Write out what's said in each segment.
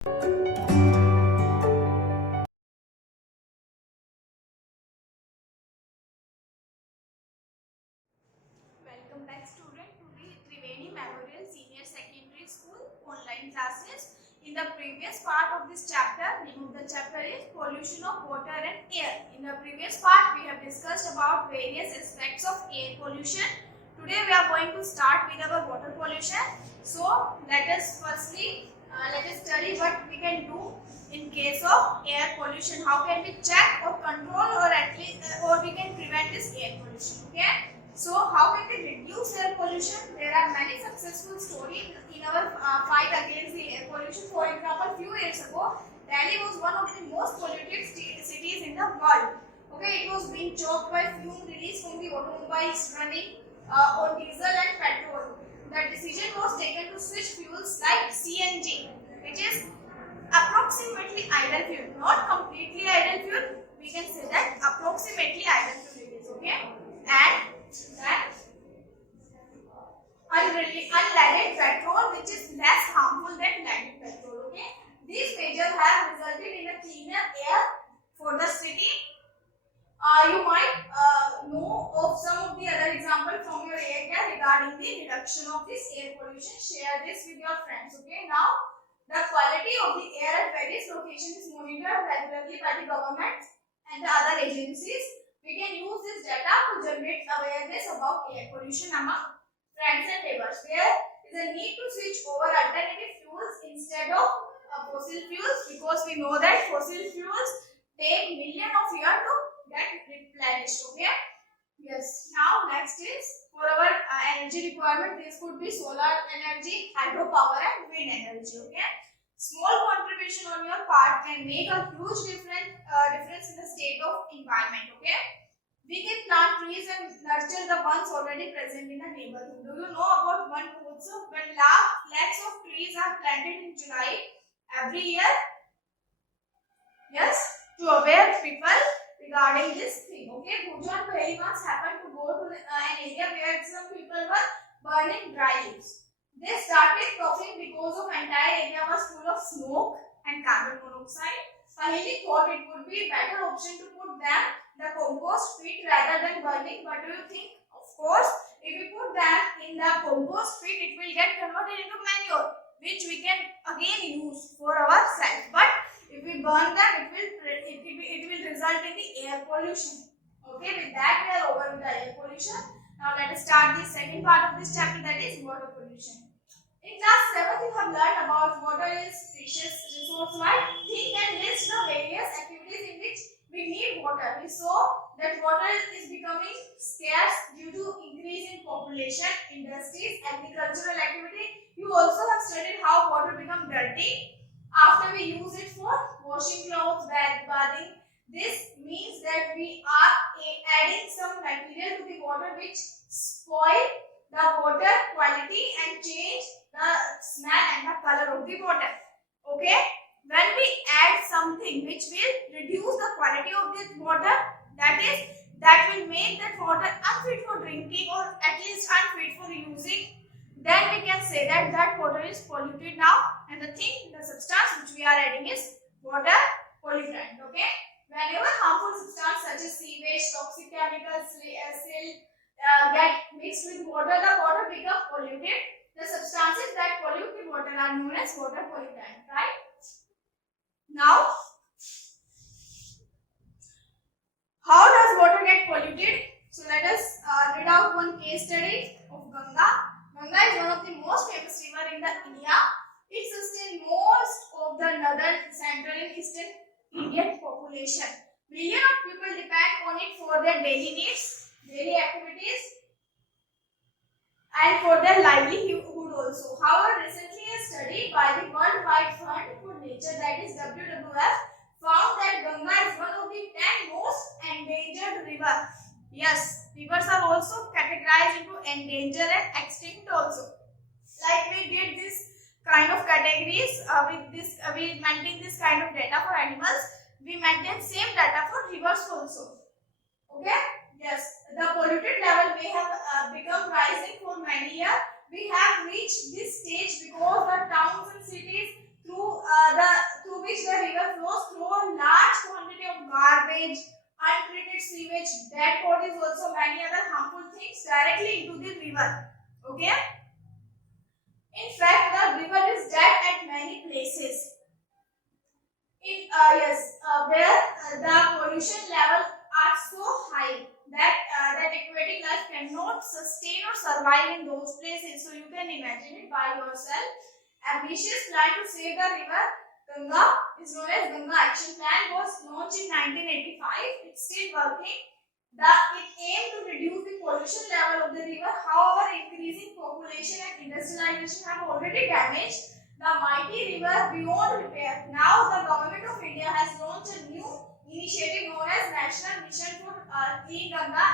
Welcome back student to the Triveni Memorial Senior Secondary School online classes. In the previous part of this chapter, name of the chapter is pollution of water and air. In the previous part, we have discussed about various aspects of air pollution. Today we are going to start with our water pollution. So let us firstly let us study what we can do in case of air pollution. How can we check or control or at least or we can prevent this air pollution. Okay. So, how can we reduce air pollution? There are many successful stories in our fight against the air pollution. For example, few years ago, Delhi was one of the most polluted cities in the world. Okay, it was being choked by fume released from the automobiles running on diesel and petrol. The decision was taken to switch fuels like CNG, which is approximately idle fuel, not completely idle fuel. We can say that approximately idle fuel it is. Okay, and that unleaded petrol, which is less harmful than leaded petrol. Okay, these measures have resulted in a cleaner air for the city. You might know of some of the other examples from your area regarding the reduction of this air pollution. Share this with your friends. Okay, now the quality of the air at various locations is monitored regularly by the government and the other agencies. We can use this data to generate awareness about air pollution among friends and neighbors. There is a need to switch over alternative fuels instead of fossil fuels, because we know that fossil fuels take millions of years to get replenished. Okay. Yes. Now next is for our energy requirement. This could be solar energy, hydropower, and wind energy. Okay. Small contribution on your part can make a huge difference in the state of environment. Okay. We can plant trees and nurture the ones already present in the neighborhood. Do you know about one also? When lakhs of trees are planted in July every year. Yes, to aware people regarding this thing. Okay, Bhujan very once happened to go to an area where some people were burning dry leaves. They started coughing because of entire area was full of smoke and carbon monoxide. Paheli thought it would be a better option to put them the compost pit rather than burning. But do you think? Of course, if we put them in the compost pit, it will get converted into manure, which we can again use for ourselves. But if we burn them, it will result in the air pollution. Okay, with that we are over with the air pollution. Now let us start the second part of this chapter, that is water pollution. In class 7th, you have learned about water is precious resource, right? Think and list the various activities in which we need water. We saw that water is becoming scarce due to increase in population, industries, agricultural activity. You also have studied how water become dirty after we use it for washing clothes, bathing. This means that we are adding some material to the water which spoil the water quality and change the smell and the color of the water. Okay, when we add something which will reduce the quality of this water, that will make that water unfit for drinking or at least unfit for using, then we can say that that water is polluted now, and the substance which we are adding is water pollutant. Okay, whenever harmful substance such as sewage, toxic chemicals, get mixed with water, the water becomes polluted. The substances that pollute the water are known as water pollutant, right? Now, how does water get polluted? So let us read out one case study of Ganga. Ganga is one of the most famous river in the India. It sustains most of the northern, central and eastern Indian population. Millions of people depend on it for their daily needs, daily activities, and for their livelihood also. However, recently a study by the Worldwide Fund for Nature, that is WWF, found that Ganga is one of the 10 most endangered rivers. Yes, rivers are also categorized into endangered and extinct also. Like we did this kind of categories with this, we maintain this kind of data for animals. We maintain same data for rivers also. Okay. Yes, the polluted level may have become rising for many years. We have reached this stage because the towns and cities through which the river flows through a large quantity of garbage, untreated sewage, dead bodies, also many other harmful things directly into the river. Okay. In fact, the river is dead at many places. Where the pollution levels are so high that aquatic life cannot sustain or survive in those places. So you can imagine it by yourself. Ambitious plan to save the river Ganga is known as Ganga Action Plan, was launched in 1985. It's still working. It aimed to reduce the pollution level of the river. However, increasing population and industrialization have already damaged the mighty river beyond repair. Now, the government of India has launched a new initiative known as National Mission for Clean Ganga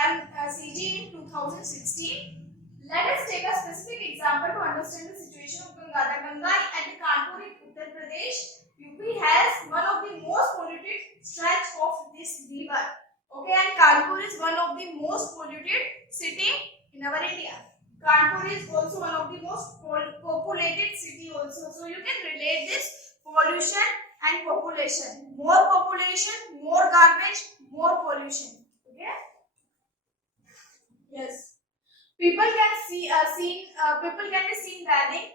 and MCG in 2016. Let us take a specific example to understand the situation of Ganga. The Ganga at the Kanpur in Uttar Pradesh, UP, has one of the most polluted stretch of this river. Okay, and Kanpur is one of the most polluted city in our India. Kanpur is also one of the most populated city also. So you can relate this pollution and population. More population, more garbage, more pollution. Okay. Yes. People can be seen bathing,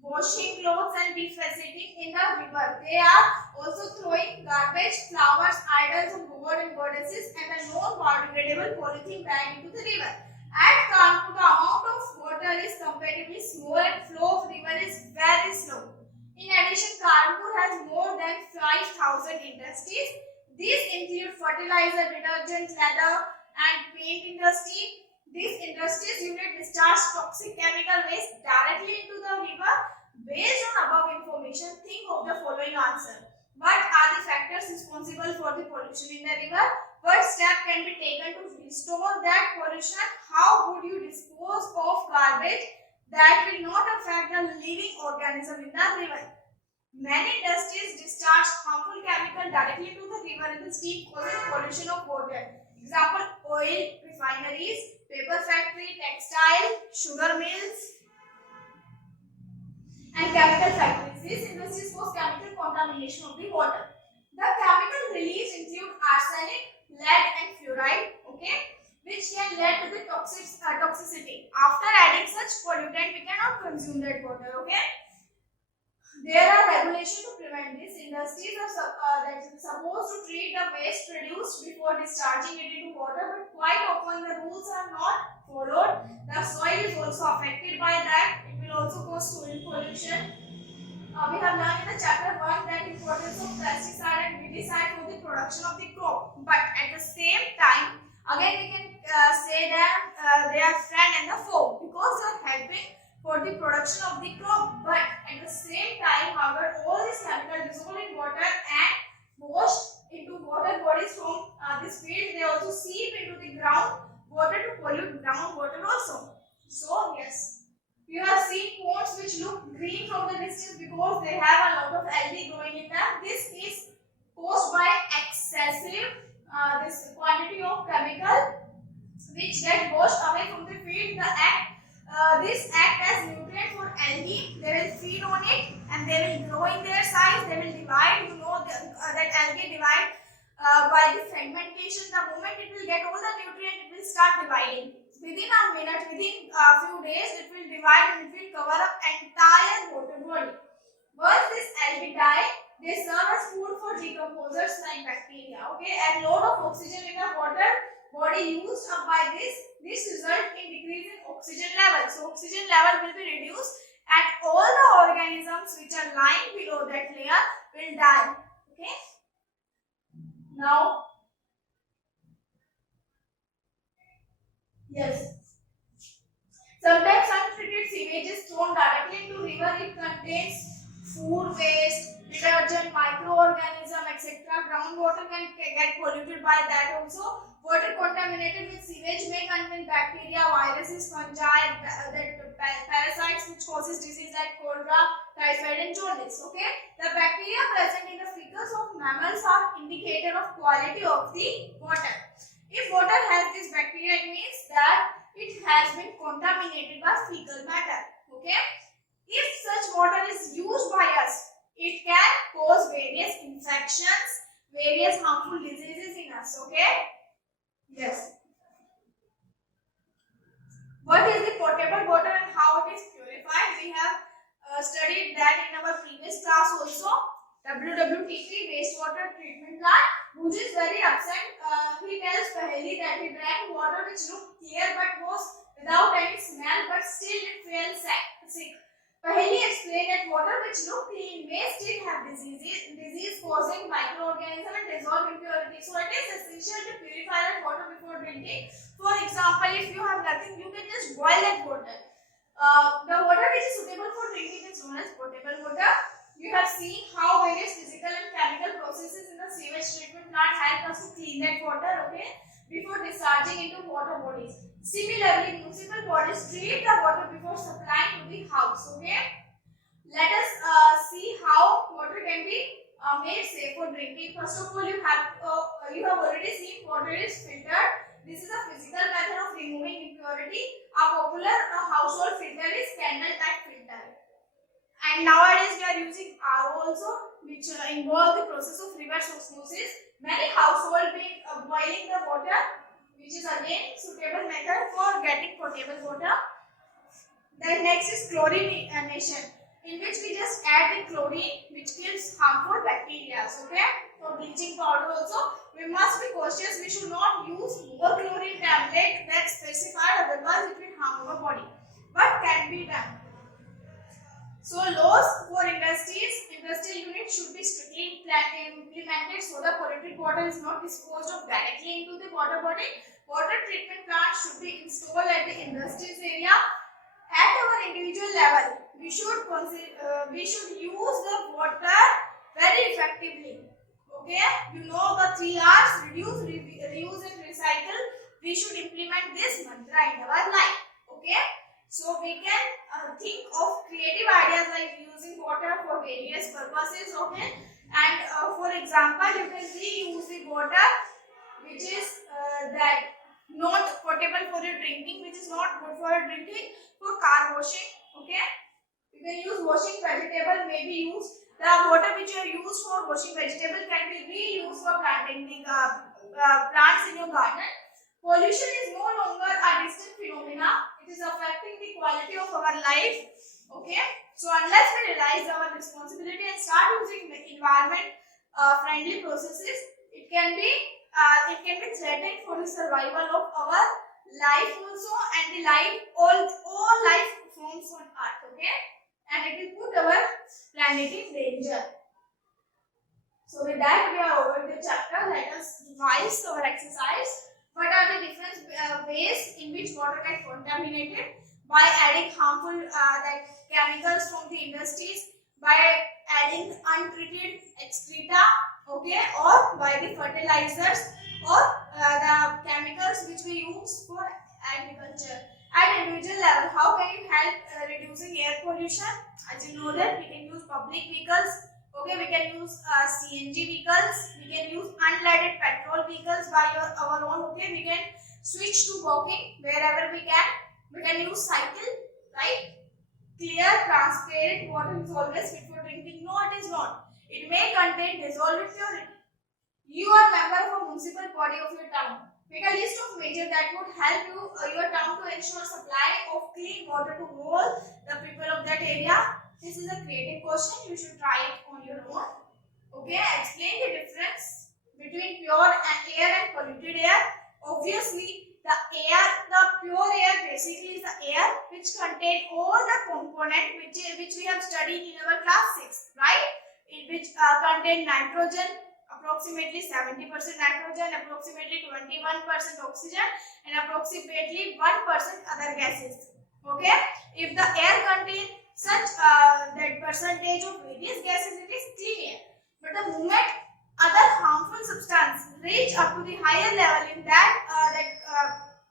washing clothes and defecating in the river. They are also throwing garbage, flowers, idols of God and goddesses and a non-biodegradable polythene bag into the river. At Kanpur, the amount of water is comparatively small and flow of river is very slow. In addition, Kanpur has more than 5,000 industries. These include fertilizer, detergent, leather and paint industry. These industries unit discharge toxic chemical waste directly into the river. Based on above information, think of the following answer. What are the factors responsible for the pollution in the river? What step can be taken to restore that pollution? How would you dispose of garbage that will not affect the living organism in the river? Many industries discharge harmful chemicals directly to the river in the stream, causing pollution of water. Example: oil refineries, paper factory, textile, sugar mills, and chemical factories. These industries cause chemical contamination of the water. The chemical released include arsenic, lead and fluoride, okay, which can lead to the toxicity. After adding such pollutant, we cannot consume that water, okay. There are regulations to prevent this. Industries are supposed to treat the waste produced before discharging it into water, but quite often the rules are not followed. The soil is also affected by that. It will also cause soil pollution. We have learned in the chapter 1 that importance of pesticide and weedicide for the production of the crop. But at the same time, again we can say that they are friend and the foe, because they are helping for the production of the crop. But at the same time, however, all these chemicals dissolved in water and washed into water bodies from this field, they also seep into the ground water to pollute groundwater also. So yes. You have seen ponds which look green from the distance because they have a lot of algae growing in them. This is caused by excessive this quantity of chemical which get washed away from the field. This act as nutrient for algae. They will feed on it and they will grow in their size. They will divide. You know that algae divide by the fragmentation. The moment it will get all the nutrient, it will start dividing. Within a minute, within a few days, it will divide and it will cover up entire water body. Once this algae die, they serve as food for decomposers like bacteria. Okay, and load of oxygen in the water body used up by this result in decrease in oxygen level. So oxygen level will be reduced, and all the organisms which are lying below that layer will die. Okay. Now. Yes. Sometimes untreated sewage is thrown directly into river. It contains food waste, detergent, microorganism, etc. Groundwater can get polluted by that also. Water contaminated with sewage may contain bacteria, viruses, fungi, parasites which causes disease like cholera, typhoid and jaundice. Okay, the bacteria present in the fecals of mammals are indicator of quality of the water. If water has this bacteria, it means that it has been contaminated by fecal matter. Okay. If such water is used by us, it can cause various infections, various harmful diseases in us. Okay? Yes. What is the potable water and how it is purified? We have studied that in our previous class also. WWTP wastewater treatment plant. Bhuj is very upset. He tells Paheli that he drank water which looked clear but was without any smell, but still it felt sick. Paheli explained that water which looked clean may still have disease causing microorganisms and dissolve impurities. So it is essential to purify that water before drinking. For example, if you have nothing, you can just boil that water. The water which is suitable for drinking is known as potable water. You have seen how various physical and chemical processes in the sewage treatment plant help us to clean that water, okay, before discharging into water bodies. Similarly, municipal bodies treat the water before supplying to the house, okay. Let us see how water can be made safe for drinking. First of all, you have already seen water is filtered. This is a physical method of removing impurity. A popular household filter is candle type filter. And nowadays we are using RO also, which involve the process of reverse osmosis. Many households be boiling the water, which is again suitable method for getting potable water. Then next is chlorination, in which we just add the chlorine, which kills harmful bacteria. Okay. For bleaching powder also, we must be cautious. We should not use more chlorine tablet than specified, otherwise it will harm our body. But can be done. So laws for industrial units should be strictly implemented so the polluted water is not disposed of directly into the water body. Water treatment plants should be installed at the industries area. At our individual level, we should use the water very effectively. Okay, you know the 3 R's: reduce, reuse, and recycle. We should implement this mantra in our life. Okay. So we can think of creative ideas like using water for various purposes, okay? And for example, you can reuse the water which is that not potable for your drinking, which is not good for your drinking, for car washing, okay? You can use washing vegetable, maybe use the water which you are used for washing vegetable can be reused for planting the plants in your garden. Pollution is no longer a distant phenomena. It is affecting the quality of our life. Okay. So unless we realize our responsibility and start using environment friendly processes, it can be threatened for the survival of our life also and the life all life forms on earth. Okay. And it will put our planet in danger. So with that we are over the chapter. Let us revise our exercise. What are the different ways in which water gets contaminated? By adding harmful chemicals from the industries, by adding untreated excreta, okay, or by the fertilizers or the chemicals which we use for agriculture. At individual level, how can you help reducing air pollution? As you know that we can use public vehicles. Okay, we can use CNG vehicles, we can use unleaded petrol vehicles by our own. Okay, we can switch to walking wherever we can. We can use cycle, right? Clear, transparent water is always fit for drinking. No, it is not. It may contain dissolved impurity. You are member of a municipal body of your town. Make a list of measures that would help your town to ensure supply of clean water to all the people of that area. This is a creative question. You should try it on your own. Okay, explain the difference between pure air and polluted air. Obviously, the pure air basically is the air which contains all the components which we have studied in our class 6, right? Which contain nitrogen, approximately 70% nitrogen, approximately 21% oxygen, and approximately 1% other gases. Okay, if the air contains such that percentage of various gases, it is clean air. But the moment other harmful substances reach up to the higher level in that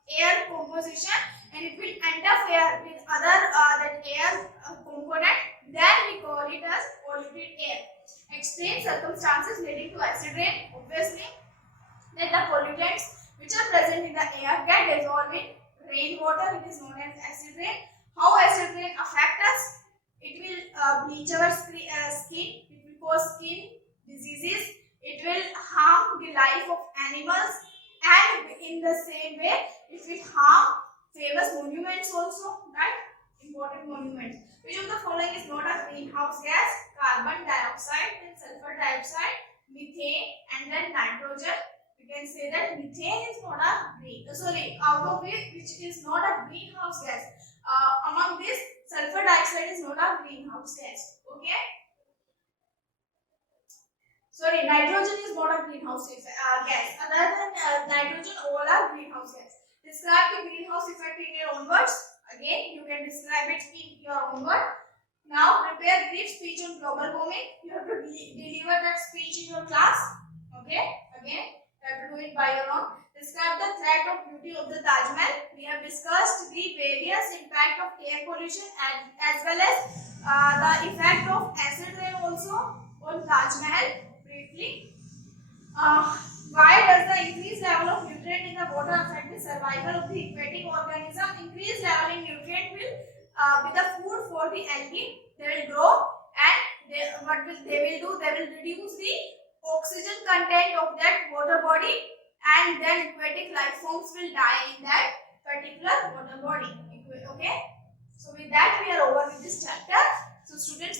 air composition, and it will interfere with other air component, then we call it as polluted air. Explain circumstances leading to acid rain. Obviously, that the pollutants which are present in the air get dissolved in rainwater. It is known as acid rain. How acid rain affect us? it will bleach our skin, it will cause skin diseases, it will harm the life of animals, and in the same way it will harm famous monuments also, right? Important monuments. Which of the following is not a greenhouse gas? Carbon dioxide, then sulfur dioxide, methane, and then nitrogen. We can say that methane is not a out of which is not a greenhouse gas. Among this, sulfur dioxide is not a greenhouse gas. Okay. Sorry, nitrogen is not a greenhouse gas. Other than nitrogen, all are greenhouse gas. Describe the greenhouse effect in your own words. Again, you can describe it in your own word. Now, prepare brief speech on global warming. You have to deliver that speech in your class. Okay. Again, you have to do it by your own. Describe the threat of beauty of the Taj Mahal. We have discussed the various impact of air pollution and as well as the effect of acid rain also on Taj Mahal. Briefly, why does the increased level of nutrient in the water affect the survival of the aquatic organism? Increased level in nutrient will be the food for the algae. They will grow, and what will they will do? They will reduce the oxygen content of that water body, and then aquatic life forms will die in that particular water body. Okay. So with that, we are over with this chapter. So students.